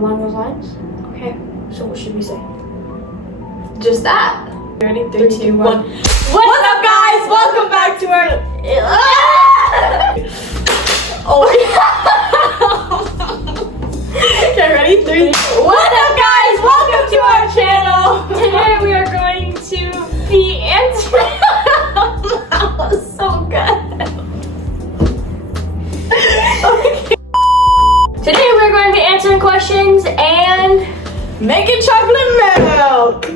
along those lines. Okay. So what should we say? Just that. Ready? 3, 2, 1. What's up, guys? Welcome back to our. Oh. Okay, ready? 3. What's up, guys? Welcome to our channel. Today we are going to be answering. That was so good. Okay. Today we're going to be answering questions and Making chocolate milk.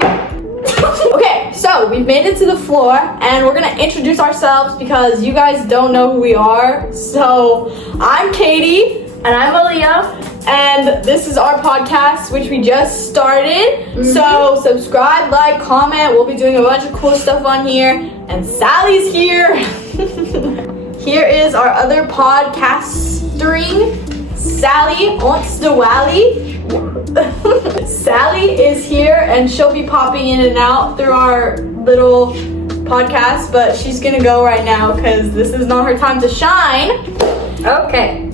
Okay, so we've made it to the floor and we're gonna introduce ourselves because you guys don't know who we are. So I'm Katie and I'm Aaliyah. and this is our podcast which we just started. So subscribe, like, comment. We'll be doing a bunch of cool stuff on here. And Sally's here. Here is our other podcastering, Sally Wants the Wally. Sally is here and she'll be popping in and out through our little podcast, but she's gonna go right now because this is not her time to shine. Okay.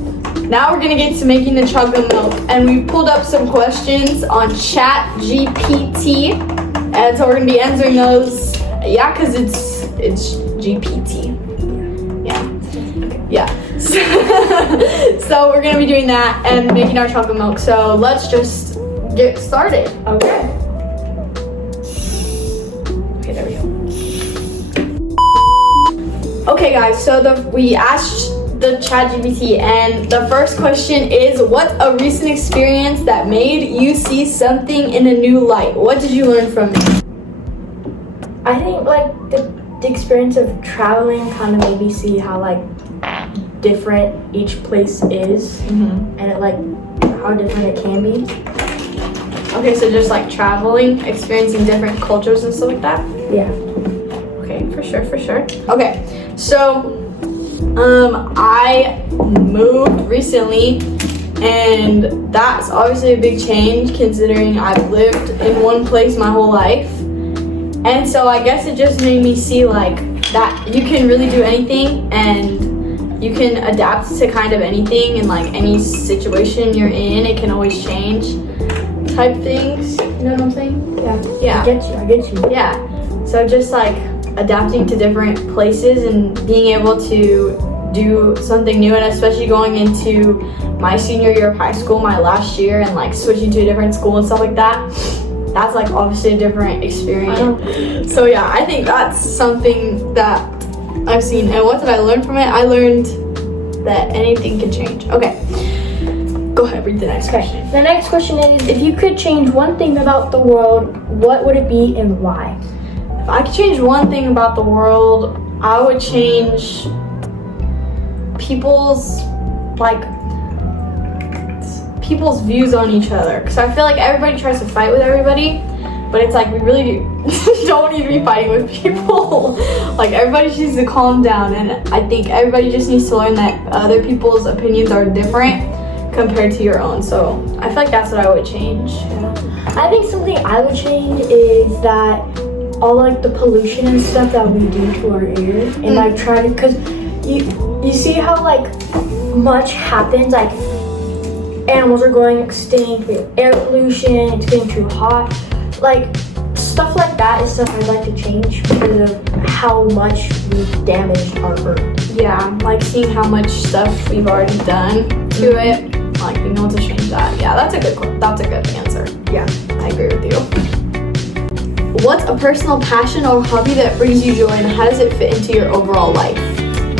Now we're gonna get to making the chocolate milk, and we pulled up some questions on ChatGPT, and so we're gonna be answering those. Yeah, because it's GPT. Yeah. So we're gonna be doing that and making our chocolate milk. So let's just get started. Okay. Okay, there we go. Okay, guys. So we asked the ChatGPT, and the first question is, what's a recent experience that made you see something in a new light? What did you learn from it? I think like the experience of traveling kind of made me see how like different each place is, and it, like how different it can be. Okay, so just like traveling, experiencing different cultures and stuff like that? Yeah. Okay, for sure. Okay, so I moved recently, and that's obviously a big change considering I've lived in one place my whole life. And so I guess it just made me see like that you can really do anything and you can adapt to kind of anything, and like any situation you're in, it can always change type things. You know what I'm saying? Yeah. I get you. Yeah. So just like adapting to different places and being able to do something new, and especially going into my senior year of high school, my last year, and like switching to a different school and stuff like that. That's like obviously a different experience. So yeah, I think that's something that I've seen. And what did I learn from it? I learned that anything can change. Okay. Go ahead, read the next question. The next question is, if you could change one thing about the world, what would it be and why? If I could change one thing about the world, I would change people's views on each other. Because I feel like everybody tries to fight with everybody, but it's like we really don't need to be fighting with people. Like everybody just needs to calm down, and I think everybody just needs to learn that other people's opinions are different compared to your own. So I feel like that's what I would change. I think something I would change is that all like the pollution and stuff that we do to our air, and like try to, because you see how like much happens, like animals are going extinct, we have air pollution, it's getting too hot, like stuff like that is stuff I'd like to change because of how much we've damaged our earth. Yeah, like seeing how much stuff we've already done to it, like being able to change that. Yeah, that's a good answer. Yeah, I agree with you. What's a personal passion or hobby that brings you joy, and how does it fit into your overall life?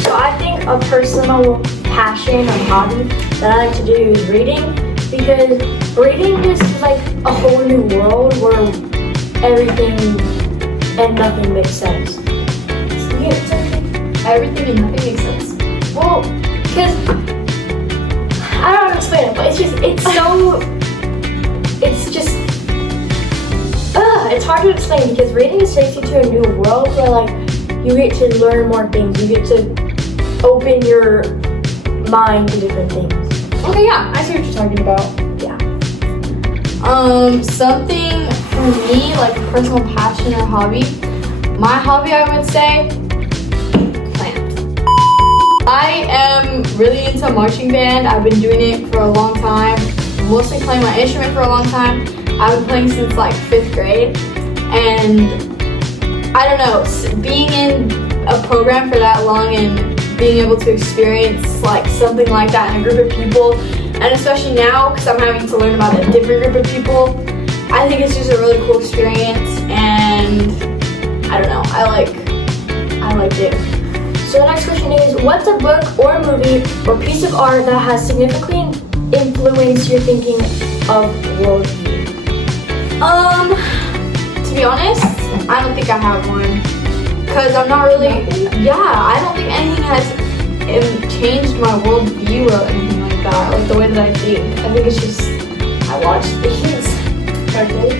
So I think a personal passion or hobby that I like to do is reading, because reading is like a whole new world where everything and nothing makes sense. Everything and nothing makes sense. Well, because I don't know how to explain it, but it's hard to explain, because reading just takes you to a new world where like you get to learn more things, you get to open your mind to different things. Okay, yeah, I see what you're talking about. Yeah. Something for me, like a personal passion or hobby. My hobby, I would say, plant. I am really into marching band. I've been doing it for a long time. mostly playing my instrument for a long time. I've been playing since like 5th grade, and I don't know, being in a program for that long and being able to experience like something like that in a group of people, and especially now because I'm having to learn about a different group of people, I think it's just a really cool experience, and I don't know, I like it. So the next question is, what's a book or a movie or piece of art that has significantly influenced your thinking of worldview? To be honest, I don't think I have one. Because I'm not really, I don't think anything has changed my worldview or anything like that, like the way that I think. I think it's just, I watch things. Okay.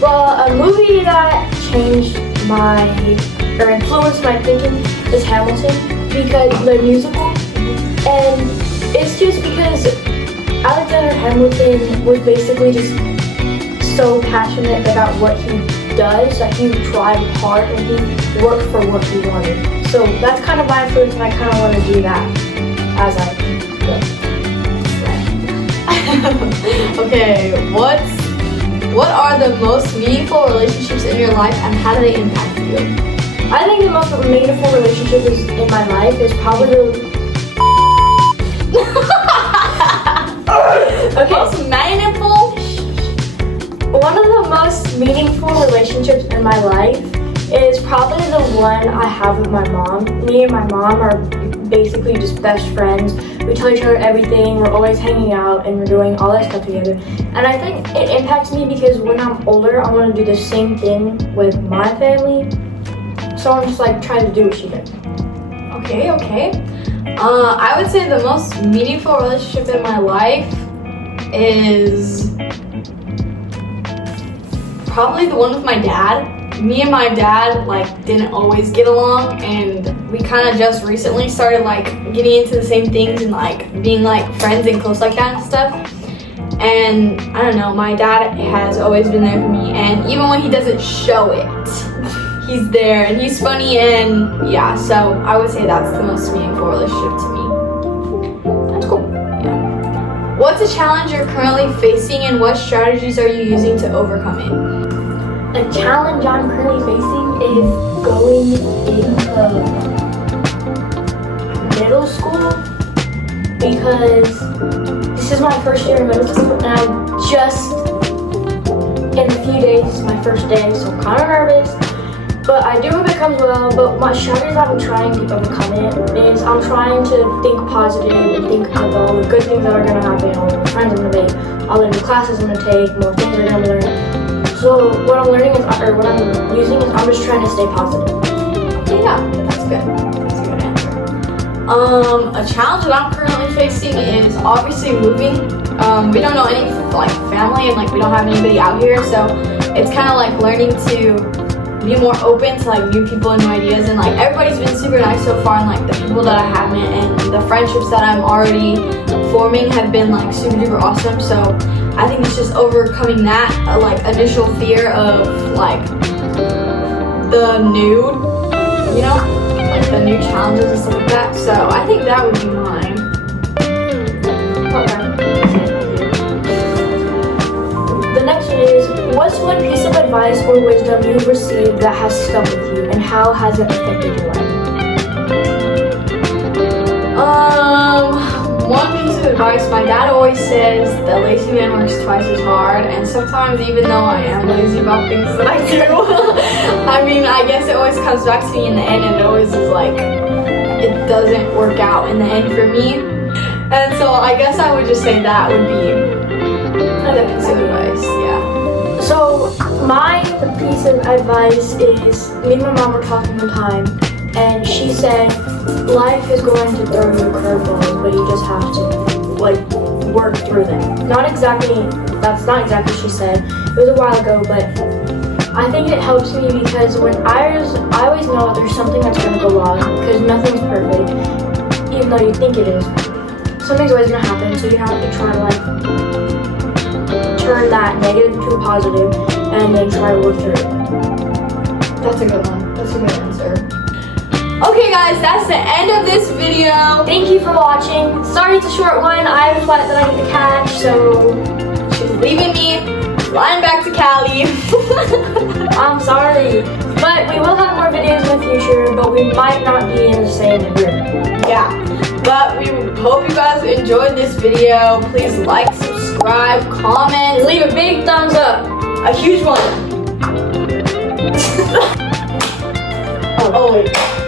Well, a movie that changed or influenced my thinking is Hamilton, because the musical. And it's just because Alexander Hamilton was basically just so passionate about what he does that he tried hard and he worked for what he wanted. So that's kind of my influence, and I kind of want to do that as I go. Okay, what are the most meaningful relationships in your life, and how do they impact you? I think the most meaningful relationship in my life is probably Most meaningful? One of the most meaningful relationships in my life is probably the one I have with my mom. Me and my mom are basically just best friends. We tell each other everything, we're always hanging out, and we're doing all that stuff together. And I think it impacts me because when I'm older, I want to do the same thing with my family. So I'm just like trying to do what she did. Okay. I would say the most meaningful relationship in my life is probably the one with my dad. Me and my dad didn't always get along, and we kind of just recently started getting into the same things and being friends and close like that and stuff. And I don't know, my dad has always been there for me, and even when he doesn't show it, he's there and he's funny, and yeah, so I would say that's the most meaningful relationship to me. That's cool. Yeah. What's a challenge you're currently facing, and what strategies are you using to overcome it? The challenge I'm currently facing is going into middle school, because this is my first year in middle school, and in a few days, it's my first day, so I'm kind of nervous, but I do hope it comes well. But my strategies I'm trying to overcome it is I'm trying to think positive and think of all the good things that are going to happen, all the friends I'm going to make, all the new classes I'm going to take, more things I'm going to learn. So what I'm learning what I'm using is I'm just trying to stay positive. Okay, yeah, that's good. That's a good answer. A challenge that I'm currently facing is obviously moving. We don't know any family, and we don't have anybody out here, so it's kind of learning to be more open to new people and new ideas. And everybody's been super nice so far, and the people that I have met and the friendships that I'm already forming have been super duper awesome. So I think it's just overcoming that initial fear of the new, the new challenges and stuff like that. So I think that would be mine. The next one is, what's one piece of advice or wisdom you've received that has stuck with you, and how has it affected your life? One piece of advice, my dad always says that lazy man works twice as hard, and sometimes even though I am lazy about things that I do, I mean, I guess it always comes back to me in the end, and it always is it doesn't work out in the end for me. And so I guess I would just say that would be another piece of advice, yeah. So my piece of advice is, me and my mom were talking one time, and she said, life is going to throw you curveballs, but you just have to work through them. That's not exactly what she said. It was a while ago, but I think it helps me because when I always know that there's something that's going to go wrong, because nothing's perfect, even though you think it is. Something's always going to happen, so you have to try to turn that negative to a positive, and then try to work through it. That's a good one. That's a good answer. Okay guys, that's the end of this video. Thank you for watching. Sorry it's a short one. I have a flight that I need to catch, so leaving me, flying back to Cali. I'm sorry. But we will have more videos in the future, but we might not be in the same room. Yeah, but we hope you guys enjoyed this video. Please like, subscribe, comment, Leave a big thumbs up. a huge one. Oh wait.